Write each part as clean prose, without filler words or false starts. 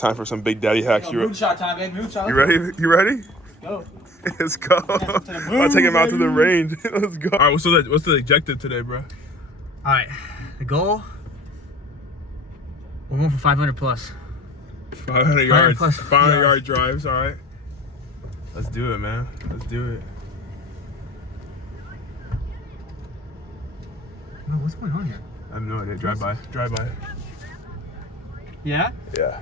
time for some Big Daddy hacks. Moonshot time, baby. Moonshot. You ready? You ready? Go. Let's go. I'll take him out to the range. Let's go. All right, what's the objective today, bro? All right, the goal. We're going for 500 plus. 500 yards. 500 yard drives. All right. Let's do it, man. Let's do it. No, what's going on here? I have no idea. Drive by. Yeah? Yeah.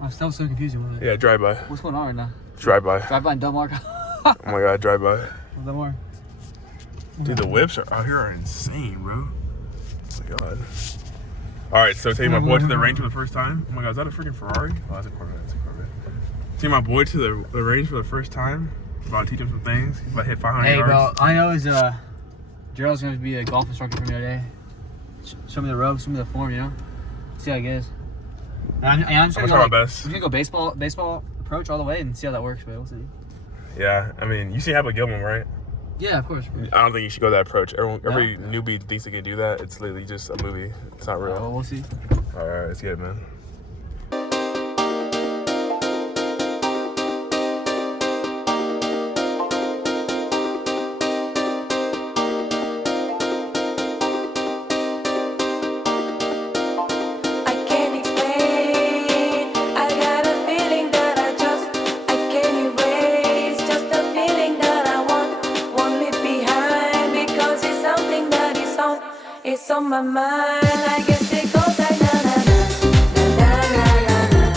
Oh, that was so confusing, wasn't it? Yeah, drive by. What's going on right now? Drive by. Drive by in Del Mar. Oh my God, drive by. Del Mar. Dude, the whips out here are insane, bro. Oh my God. All right, so taking my boy to the range for the first time. Oh my God, is that a freaking Ferrari? Oh, that's a Corvette. Taking my boy to the range for the first time. About to teach him some things. He's about to hit 500 yards. Hey, bro, I know Gerald's going to be a golf instructor for me today. Show me the ropes, show me the form, you know? See how it goes. I'm just gonna try my best. I'm gonna go baseball approach all the way and see how that works, but we'll see. Yeah, I mean, you see Happy Gilman, right? Yeah, of course. I don't think you should go that approach. Every newbie thinks they can do that. It's literally just a movie. It's not real. Well, we'll see. All right, let's get it, man. It's on my mind, I guess it goes like na na na na na na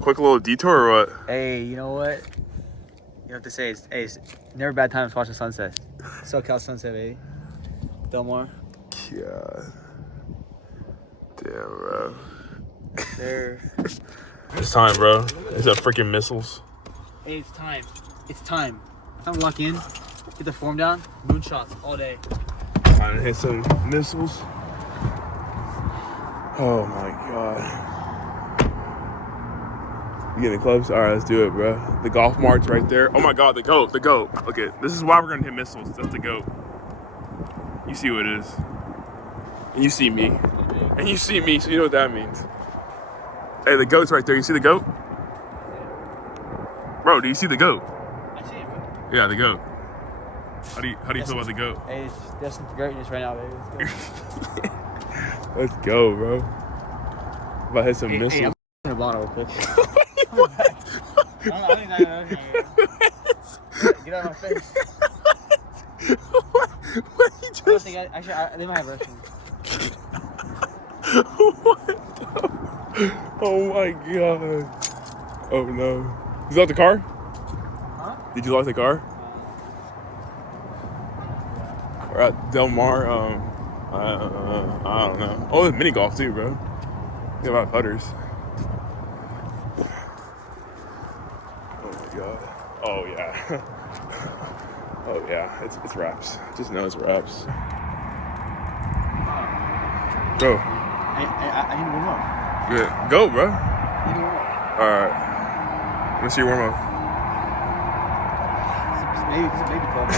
Quick little detour or what? Hey, you know what? You have to say it's never a bad time to watch the sunset. SoCal sunset, baby. Del Mar. God. Damn, bro. There. It's time, bro. It's a freaking missiles. Hey, it's time. It's time. Time to lock in. Get the form down. Moonshots all day. Time to hit some missiles. Oh my God. You getting close? All right, let's do it, bro. The golf mart's right there. Oh my God, the goat. Okay, this is why we're gonna hit missiles. That's the goat. You see what it is. And you see me. And you see me, so you know what that means. Hey, the goat's right there. You see the goat? Bro, do you see the goat? I see it, bro. Yeah, the goat. How do you feel about the goat? Hey, it's destined for greatness right now, baby. Let's go, bro. About to hit some missiles. Hey, I'm in a bottle real quick. I don't think get out of my face. What he just... They might have restroom. What the... Oh my God. Oh no. Is that the car? Huh? Did you lock the car? We're at Del Mar. I don't know. Oh, there's mini golf too, bro. Got a lot of putters. Oh my God. Oh yeah. Oh yeah. It's wraps. Just know it's wraps. Go. I need to warm up. Good. Go, bro. I need to warm up. All right. Let's see your warm up. It's a baby club.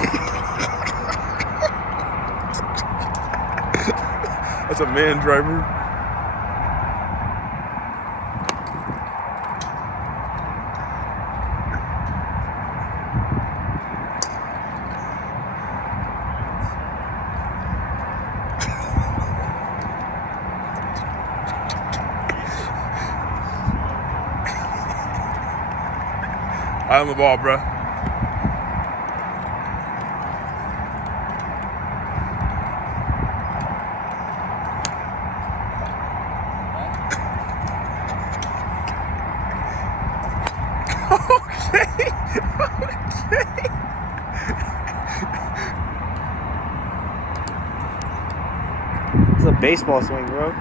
That's a man driver. Eye on the ball, bro. Okay. It's a baseball swing, bro.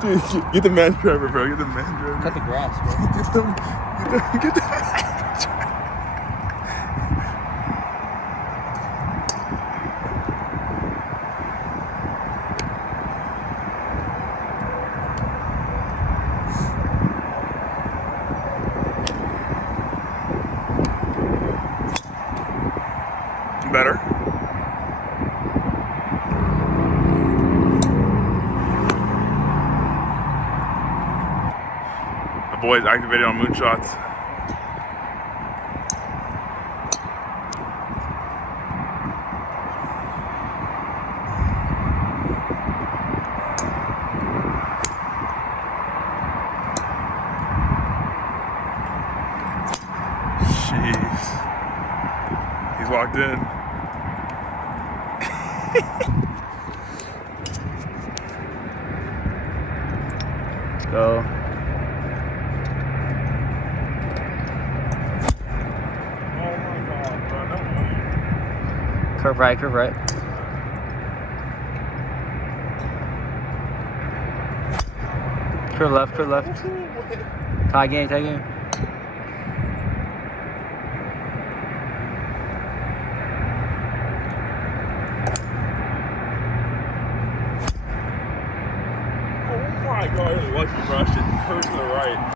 Dude, get the man driver, bro. Get the man driver. Cut the grass, bro. Get the better. The boys activated on Moonshots. Jeez. He's locked in. Go. Oh my god, bro. No way. Curve right, curve right. Curve left, curve left. Tie game, tie game. Oh my god, it was lucky, bro. I should curve to the right.